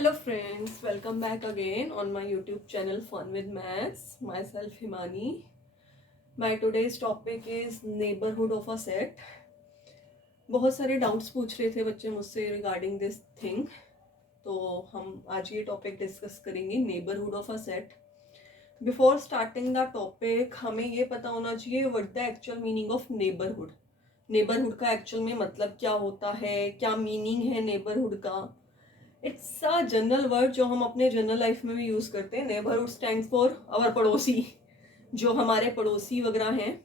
Hello friends, welcome back again on my YouTube channel Fun with Maths. Myself Himani. My today's topic is neighborhood of a set. बहुत सारे doubts पूछ रहे थे बच्चे मुझसे regarding this thing, तो हम आज ये टॉपिक डिस्कस करेंगे neighbourhood of a set. Before starting the topic हमें ये पता होना चाहिए what the actual meaning of neighbourhood. Neighbourhood का एक्चुअल में मतलब क्या होता है, क्या मीनिंग है नेबरहुड का. इट्स अ जनरल वर्ड जो हम अपने जनरल लाइफ में भी यूज करते हैं. नेबरहुड स्टैंड्स फॉर आवर पड़ोसी, जो हमारे पड़ोसी वगैरह हैं.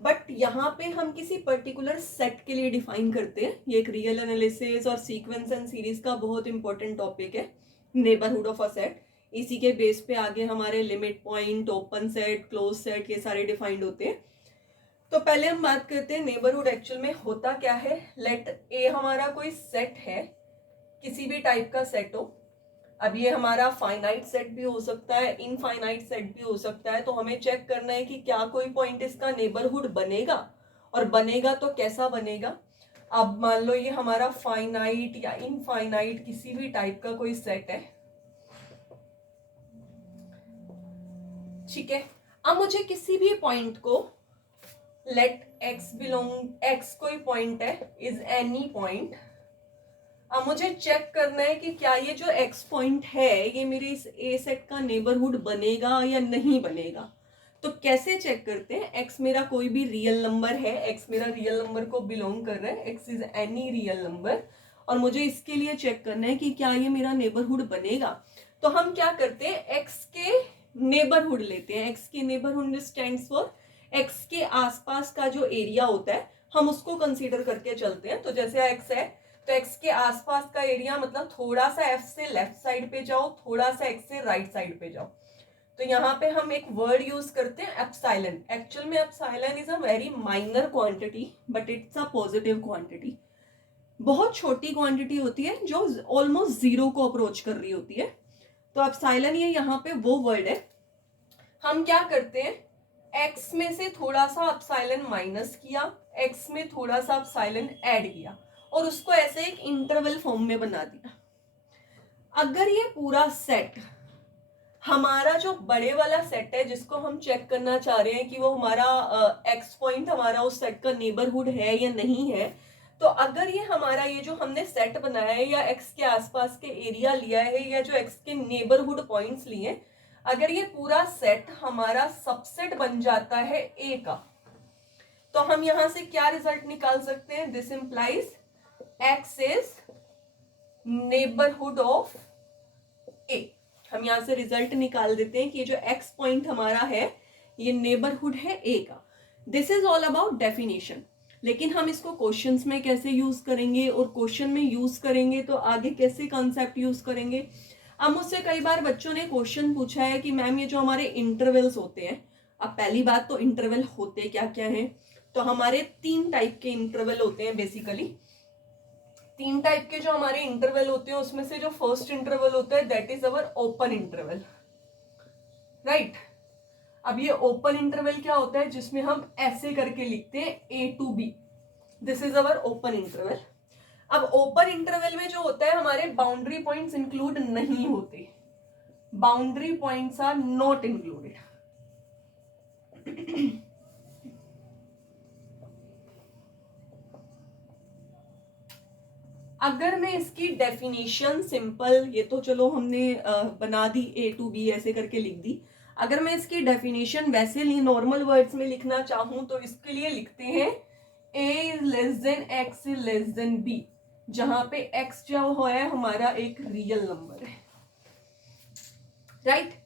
बट यहाँ पे हम किसी पर्टिकुलर सेट के लिए डिफाइन करते हैं. ये एक रियल एनालिसिस और सीक्वेंस एंड सीरीज का बहुत इंपॉर्टेंट टॉपिक है, नेबरहुड ऑफ अ सेट. इसी के बेस पे आगे हमारे limit point, open set, close set, ये सारे डिफाइंड होते हैं. तो पहले हम बात करते हैं नेबरहुड एक्चुअल में होता क्या है. लेट ए हमारा कोई सेट है, किसी भी टाइप का सेट हो. अब ये हमारा फाइनाइट सेट भी हो सकता है, इनफाइनाइट सेट भी हो सकता है. तो हमें चेक करना है कि क्या कोई पॉइंट इसका नेबरहुड बनेगा, और बनेगा तो कैसा बनेगा. अब मान लो ये हमारा फाइनाइट या इनफाइनाइट किसी भी टाइप का कोई सेट है, ठीक है. अब मुझे किसी भी पॉइंट को, लेट एक्स बिलोंग, एक्स कोई पॉइंट है, इज एनी पॉइंट. अब मुझे चेक करना है कि क्या ये जो एक्स पॉइंट है ये मेरे इस ए सेट का नेबरहुड बनेगा या नहीं बनेगा. तो कैसे चेक करते हैं. एक्स मेरा कोई भी रियल नंबर है, एक्स मेरा रियल नंबर को बिलोंग कर रहा है, x is any real number, और मुझे इसके लिए चेक करना है कि क्या ये मेरा नेबरहुड बनेगा. तो हम क्या करते हैं, एक्स के नेबरहुड लेते हैं. एक्स के नेबरहुड स्टैंड्स फॉर एक्स के आसपास का जो एरिया होता है हम उसको कंसीडर करके चलते हैं. तो जैसे एक्स है तो एक्स के आसपास का एरिया मतलब थोड़ा सा एफ से लेफ्ट साइड पे जाओ, थोड़ा सा एक्स से राइट साइड पे जाओ. तो यहाँ पे हम एक वर्ड यूज करते हैं एप्सिलॉन. एक्चुअल में epsilon is a very minor quantity but it's a positive quantity. बहुत छोटी क्वांटिटी होती है जो ऑलमोस्ट जीरो को अप्रोच कर रही होती है. तो एप्सिलॉन ये यहाँ पे वो वर्ड है. हम क्या करते हैं, एक्स में से थोड़ा सा एप्सिलॉन माइनस किया, एक्स में थोड़ा सा एप्सिलॉन ऐड किया, और उसको ऐसे एक इंटरवल फॉर्म में बना दिया. अगर ये पूरा सेट हमारा जो बड़े वाला सेट है जिसको हम चेक करना चाह रहे हैं कि वो हमारा एक्स पॉइंट हमारा उस सेट का नेबरहुड है या नहीं है, तो अगर ये हमारा ये जो हमने सेट बनाया है या एक्स के आसपास के एरिया लिया है या जो एक्स के नेबरहुड पॉइंट्स लिए, अगर ये पूरा सेट हमारा सबसेट बन जाता है ए का, तो हम यहां से क्या रिजल्ट निकाल सकते हैं. This implies X is neighbourhood of A. हम यहां से रिजल्ट निकाल देते हैं कि ये जो एक्स पॉइंट हमारा है ये नेबरहुड है ए का. This is all about definition. लेकिन हम इसको क्वेश्चंस में कैसे यूज करेंगे, और क्वेश्चन में यूज करेंगे तो आगे कैसे कॉन्सेप्ट यूज करेंगे. अब मुझसे कई बार बच्चों ने क्वेश्चन पूछा है कि मैम ये जो हमारे इंटरवल्स होते हैं, अब पहली बात तो इंटरवल होते क्या क्या हैं. तो हमारे 3 टाइप के इंटरवल होते हैं बेसिकली. 3 टाइप के जो हमारे इंटरवल होते हैं उसमें से जो फर्स्ट इंटरवल होता है that is our open interval, right. अब ये ओपन इंटरवल क्या होता है, जिसमें हम ऐसे करके लिखते हैं A to B. This is our open interval. अब ओपन इंटरवल में जो होता है हमारे बाउंड्री पॉइंट्स इंक्लूड नहीं होते. Boundary points are not included. अगर मैं इसकी डेफिनेशन सिंपल, ये तो चलो हमने बना दी ए टू बी ऐसे करके लिख दी. अगर मैं इसकी डेफिनेशन वैसे नॉर्मल वर्ड्स में लिखना चाहूं तो इसके लिए लिखते हैं A is less than X is less than B, जहां पे एक्स जो है हमारा एक रियल नंबर है, राइट.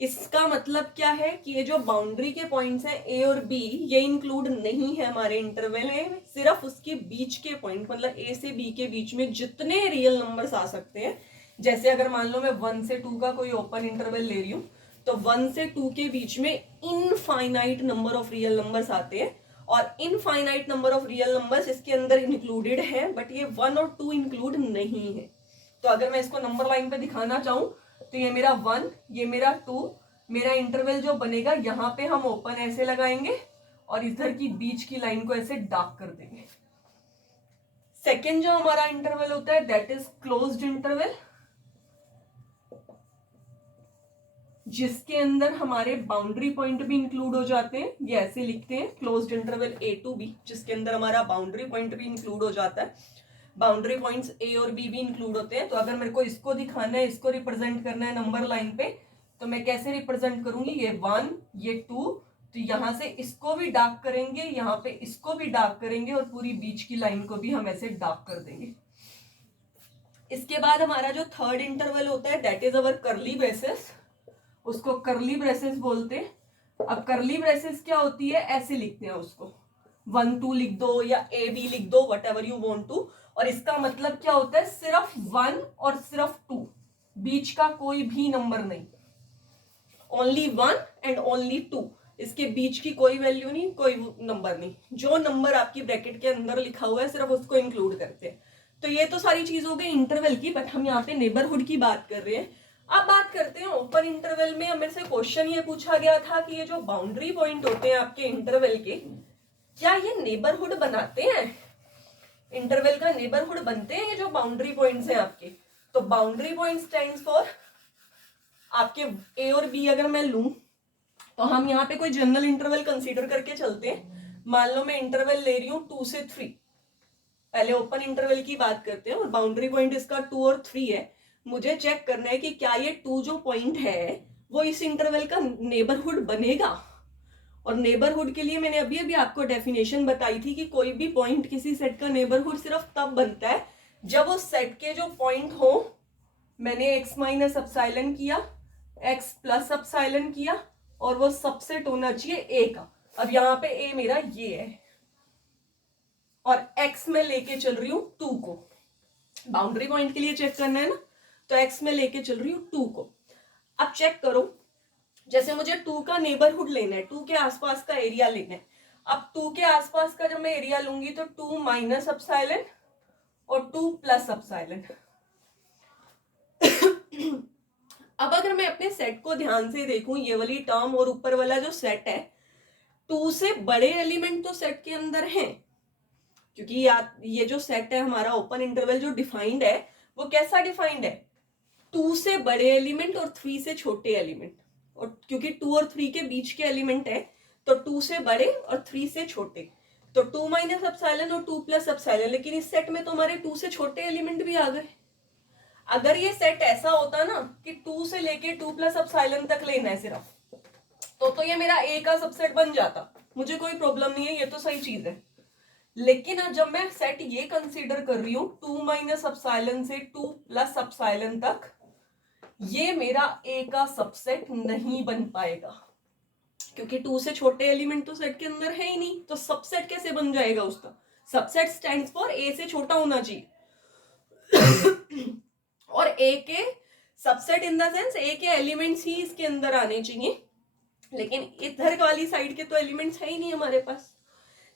इसका मतलब क्या है कि ये जो बाउंड्री के पॉइंट्स हैं ए और बी ये इंक्लूड नहीं है हमारे इंटरवल में. सिर्फ उसके बीच के पॉइंट, मतलब ए से बी के बीच में जितने रियल नंबर्स आ सकते हैं. जैसे अगर मान लो मैं 1 से 2 का कोई ओपन इंटरवल ले रही हूं, तो 1 से 2 के बीच में infinite number of real numbers आते हैं, और infinite number of real numbers इसके अंदर इंक्लूडेड है, बट ये 1 और 2 इंक्लूड नहीं है. तो अगर मैं इसको नंबर लाइन पे दिखाना चाहूं तो ये मेरा 1, ये मेरा 2, मेरा इंटरवल जो बनेगा यहाँ पे हम ओपन ऐसे लगाएंगे और इधर की बीच की लाइन को ऐसे डार्क कर देंगे. सेकेंड जो हमारा इंटरवल होता है दैट इज क्लोज्ड इंटरवल. जिसके अंदर हमारे बाउंड्री पॉइंट भी इंक्लूड हो जाते हैं, ये ऐसे लिखते हैं closed interval A to B, जिसके अंदर हमारा बाउंड्री पॉइंट भी इंक्लूड हो जाता है, बाउंड्री पॉइंट्स ए और बी भी इंक्लूड होते हैं। तो अगर मेरे को इसको दिखाना है, इसको रिप्रेजेंट करना है नंबर लाइन पे, तो मैं कैसे रिप्रेजेंट करूंगी, ये 1 ये 2, तो यहां से इसको भी डार्क करेंगे, यहाँ पे इसको भी डार्क करेंगे और पूरी बीच की लाइन को भी हम ऐसे डार्क कर देंगे। इसके बाद हमारा जो थर्ड इंटरवल होता है दैट इज अवर करली ब्रेसेस, उसको करली ब्रेसेस बोलते हैं। अब करली ब्रेसेस क्या होती है, ऐसे लिखते हैं उसको, 1 2 लिख दो या ए बी लिख दो, whatever you want to. और इसका मतलब क्या होता है, सिर्फ 1 और सिर्फ 2, बीच का कोई भी नंबर नहीं, ओनली 1 एंड ओनली 2, इसके बीच की कोई वैल्यू नहीं, कोई नंबर नहीं, जो नंबर आपकी ब्रैकेट के अंदर लिखा हुआ है सिर्फ उसको इंक्लूड करते हैं। तो ये तो सारी चीज हो गई इंटरवल की, बट हम यहाँ पे नेबरहुड की बात कर रहे हैं। अब बात करते हैं ओपन इंटरवल में। मेरे से क्वेश्चन ये पूछा गया था कि ये जो बाउंड्री पॉइंट होते हैं आपके इंटरवल के, क्या ये नेबरहुड बनाते हैं, इंटरवल का नेबरहुड बनते हैं ये जो बाउंड्री पॉइंट्स हैं आपके? तो बाउंड्री पॉइंट स्टैंड्स फॉर आपके ए और बी अगर मैं लूं, तो हम यहाँ पे कोई जनरल इंटरवल कंसीडर करके चलते हैं। मान लो मैं इंटरवल ले रही हूं 2 से 3, पहले ओपन इंटरवल की बात करते हैं, और बाउंड्री पॉइंट इसका 2 और 3 है। मुझे चेक करना है कि क्या ये 2 जो पॉइंट है वो इस इंटरवल का नेबरहुड बनेगा। और नेबरहुड के लिए मैंने अभी अभी आपको डेफिनेशन बताई थी कि कोई भी पॉइंट किसी सेट का नेबरहुड सिर्फ तब बनता है जब उस सेट के जो पॉइंट हो, मैंने x माइनस एप्सिलॉन किया, x प्लस एप्सिलॉन किया, और वो सबसेट होना चाहिए a का। अब यहाँ पे a मेरा ये है और x में लेके चल रही हूं 2 को, बाउंड्री पॉइंट के लिए चेक करना है ना, तो x में लेके चल रही हूं 2 को। अब चेक करो, जैसे मुझे 2 का नेबरहुड लेना है, 2 के आसपास का एरिया लेना है। अब 2 के आसपास का जब मैं एरिया लूंगी तो 2 माइनस एप्सिलॉन और 2 प्लस एप्सिलॉन। अब अगर मैं अपने सेट को ध्यान से देखूं, ये वाली टर्म और ऊपर वाला जो सेट है, 2 से बड़े एलिमेंट तो सेट के अंदर हैं, क्योंकि ये जो सेट है हमारा ओपन इंटरवल जो डिफाइंड है, वो कैसा डिफाइंड है, 2 से बड़े एलिमेंट और 3 से छोटे एलिमेंट। और क्योंकि 2 और 3 के बीच के एलिमेंट है, तो 2 से बड़े और 3 से छोटे, तो 2 माइनस एप्सिलॉन और 2 प्लस एप्सिलॉन। लेकिन इस सेट में तो हमारे 2 से छोटे एलिमेंट भी आ गए। अगर ये सेट ऐसा होता ना कि 2 से लेके 2 प्लस एप्सिलॉन तक लेना है सिर्फ, तो ये मेरा ए का सबसेट बन जाता, मुझे कोई प्रॉब्लम नहीं है, ये तो सही चीज है। लेकिन जब मैं सेट ये कंसीडर कर रही हूं 2 माइनस एप्सिलॉन से 2 प्लस एप्सिलॉन तक, ये मेरा ए का सबसेट नहीं बन पाएगा, क्योंकि 2 से छोटे एलिमेंट तो सेट के अंदर है ही नहीं, तो सबसेट कैसे बन जाएगा उसका? सबसेट स्टैंड्स फॉर ए से छोटा होना चाहिए। और ए के सबसेट इन द सेंस ए के एलिमेंट्स ही इसके अंदर आने चाहिए, लेकिन इधर वाली साइड के तो एलिमेंट्स है ही नहीं हमारे पास।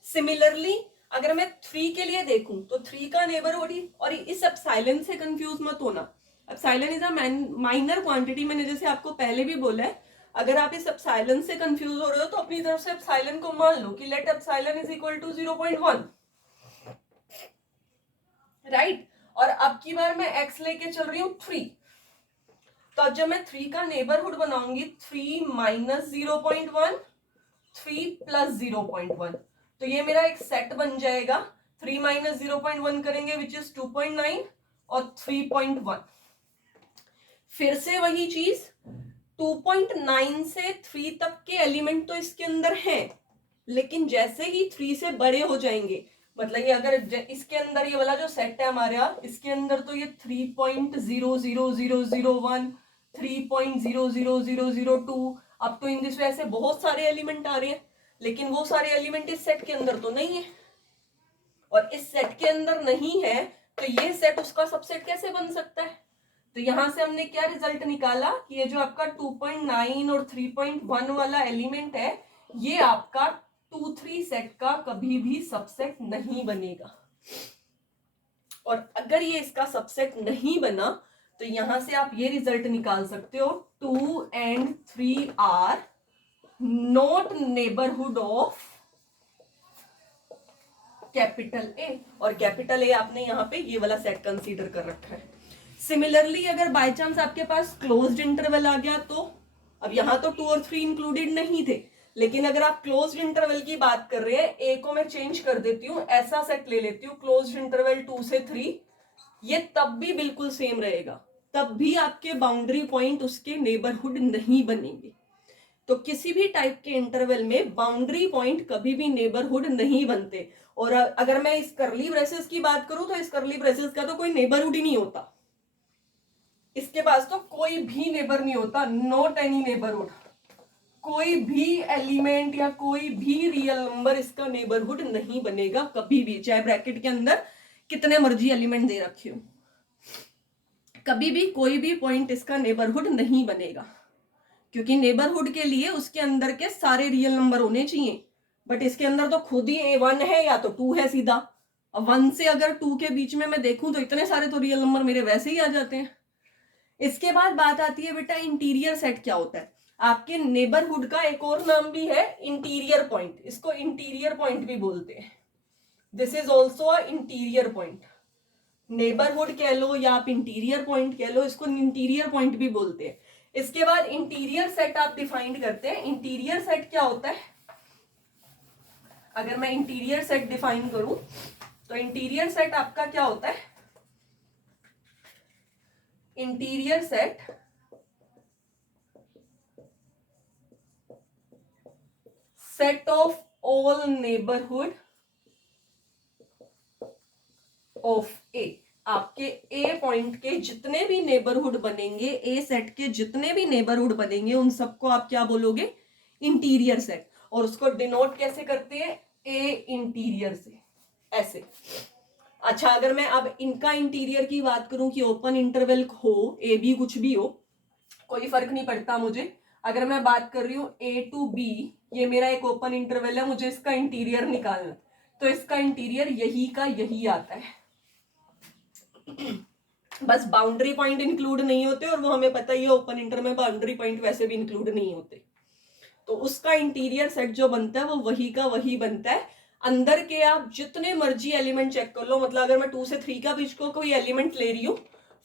सिमिलरली अगर मैं 3 के लिए देखूं, तो 3 का नेबरहुड ही, और इस एप्सिलॉन से कंफ्यूज मत होना, epsilon is a minor quantity. मैंने जैसे आपको पहले भी बोला है, अगर आप इस एप्सिलॉन से कंफ्यूज हो रहे हो तो अपनी तरफ से एप्सिलॉन को मान लो कि let epsilon is equal to 0.1, right. और अब की बार मैं x लेके चल रही हूँ 3, तो अब जब मैं 3 का नेबरहुड बनाऊंगी, 3 माइनस 0.1, 3 प्लस 0.1, तो ये मेरा एक सेट बन जाएगा। 3 माइनस 0.1 करेंगे विच इज 2.9 और 3.1। फिर से वही चीज, 2.9 से 3 तक के एलिमेंट तो इसके अंदर हैं, लेकिन जैसे ही 3 से बड़े हो जाएंगे, मतलब ये अगर इसके अंदर ये वाला जो सेट है हमारा, इसके अंदर तो ये 3.00001, 3.00002 अब तो इन दिस वे से बहुत सारे एलिमेंट आ रहे हैं, लेकिन वो सारे एलिमेंट इस सेट के अंदर तो नहीं है। और इस सेट के अंदर नहीं है तो ये सेट उसका सबसेट कैसे बन सकता है? तो यहां से हमने क्या रिजल्ट निकाला कि ये जो आपका 2.9 और 3.1 वाला एलिमेंट है, ये आपका 2-3 सेट का कभी भी सबसेट नहीं बनेगा। और अगर ये इसका सबसेट नहीं बना, तो यहां से आप ये रिजल्ट निकाल सकते हो, 2 and 3 are not neighbourhood of capital A. और कैपिटल ए आपने यहाँ पे ये वाला सेट कंसीडर कर रखा है। सिमिलरली अगर बाय चांस आपके पास क्लोज्ड इंटरवल आ गया, तो अब यहाँ तो 2 और 3 इंक्लूडेड नहीं थे, लेकिन अगर आप क्लोज्ड इंटरवल की बात कर रहे हैं, ए को मैं चेंज कर देती हूँ, ऐसा सेट ले लेती हूँ क्लोज्ड इंटरवल 2 से 3, ये तब भी बिल्कुल सेम रहेगा, तब भी आपके बाउंड्री पॉइंट उसके नेबरहुड नहीं बनेंगे। तो किसी भी टाइप के इंटरवल में बाउंड्री पॉइंट कभी भी नेबरहुड नहीं बनते। और अगर मैं इस कर्ली ब्रेसेस की बात करूं तो इस कर्ली ब्रेसेस का तो कोई नेबरहुड ही नहीं होता, इसके पास तो कोई भी नेबर नहीं होता, नॉट एनी नेबरहुड। कोई भी एलिमेंट या कोई भी रियल नंबर इसका नेबरहुड नहीं बनेगा कभी भी, चाहे ब्रैकेट के अंदर कितने मर्जी एलिमेंट दे रखे हो, कभी भी कोई भी पॉइंट इसका नेबरहुड नहीं बनेगा। क्योंकि नेबरहुड के लिए उसके अंदर के सारे रियल नंबर होने चाहिए, बट इसके अंदर तो खुद ही 1 है या तो 2 है सीधा। अब 1 से अगर 2 के बीच में मैं देखूं तो इतने सारे तो रियल नंबर मेरे वैसे ही आ जाते हैं। इसके बाद बात आती है बेटा इंटीरियर सेट क्या होता है। आपके नेबरहुड का एक और नाम भी है इंटीरियर पॉइंट, इसको इंटीरियर पॉइंट भी बोलते हैं। This is also a interior point, neighbourhood कह लो या आप इंटीरियर पॉइंट कह लो, इसको इंटीरियर पॉइंट भी बोलते हैं। इसके बाद इंटीरियर सेट आप डिफाइन करते हैं। इंटीरियर सेट क्या होता है, अगर मैं इंटीरियर सेट डिफाइन करूं तो इंटीरियर सेट आपका क्या होता है, interior set set of all neighbourhood of A. आपके ए पॉइंट के जितने भी नेबरहुड बनेंगे, ए सेट के जितने भी नेबरहुड बनेंगे, उन सबको आप क्या बोलोगे, इंटीरियर सेट। और उसको डिनोट कैसे करते हैं, ए इंटीरियर से, ऐसे। अच्छा, अगर मैं अब इनका इंटीरियर की बात करूं कि ओपन इंटरवल हो, ए बी कुछ भी हो, कोई फर्क नहीं पड़ता मुझे। अगर मैं बात कर रही हूं ए टू बी, ये मेरा एक ओपन इंटरवल है, मुझे इसका इंटीरियर निकालना, तो इसका इंटीरियर यही का यही आता है। बस बाउंड्री पॉइंट इंक्लूड नहीं होते, और वो हमें पता ही है ओपन इंटर में बाउंड्री पॉइंट वैसे भी इंक्लूड नहीं होते। तो उसका इंटीरियर सेट जो बनता है वो वही का वही बनता है। अंदर के आप जितने मर्जी एलिमेंट चेक कर लो, मतलब अगर मैं 2 से 3 का बीच को कोई एलिमेंट ले रही हूँ,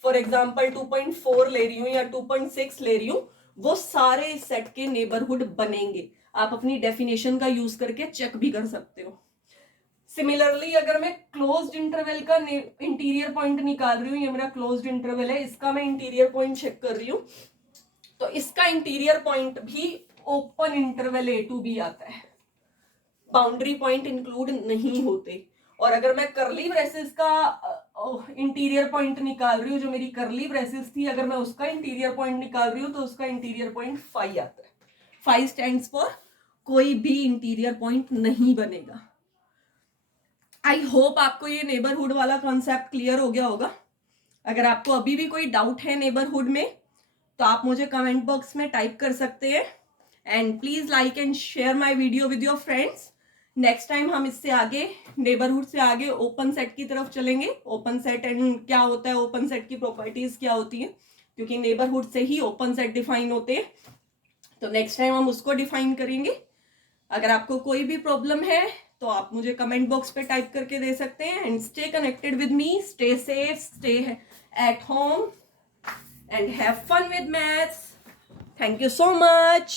फॉर एग्जाम्पल 2.4 ले रही हूँ या 2.6 ले रही हूँ, वो सारे इस सेट के नेबरहुड बनेंगे। आप अपनी डेफिनेशन का यूज करके चेक भी कर सकते हो। सिमिलरली अगर मैं क्लोज्ड इंटरवल का इंटीरियर पॉइंट निकाल रही हूँ, ये मेरा क्लोज्ड इंटरवल है, इसका मैं इंटीरियर पॉइंट चेक कर रही हूँ, तो इसका इंटीरियर पॉइंट भी open interval A to B आता है, बाउंड्री पॉइंट इंक्लूड नहीं होते। और अगर मैं कर्ली ब्रेसेस का इंटीरियर पॉइंट निकाल रही हूँ, जो मेरी कर्ली ब्रेसेस थी, अगर मैं उसका इंटीरियर पॉइंट निकाल रही हूँ तो उसका इंटीरियर पॉइंट 5 आता है। 5 स्टैंड्स फॉर कोई भी इंटीरियर पॉइंट नहीं बनेगा। आई होप आपको ये नेबरहुड वाला कॉन्सेप्ट क्लियर हो गया होगा। अगर आपको अभी भी कोई डाउट है नेबरहुड में तो आप मुझे कमेंट बॉक्स में टाइप कर सकते हैं। And please like and share my video with your friends. Next time हम इससे आगे, नेबरहुड से आगे ओपन सेट की तरफ चलेंगे। ओपन सेट एंड क्या होता है, ओपन सेट की प्रॉपर्टीज क्या होती है, क्योंकि नेबरहुड से ही ओपन सेट डिफाइन होते हैं। तो नेक्स्ट टाइम हम उसको डिफाइन करेंगे। अगर आपको कोई भी प्रॉब्लम है तो आप मुझे कमेंट बॉक्स पे टाइप करके दे सकते हैं। And stay connected with me, stay safe, stay at home and have fun with maths. Thank you so much.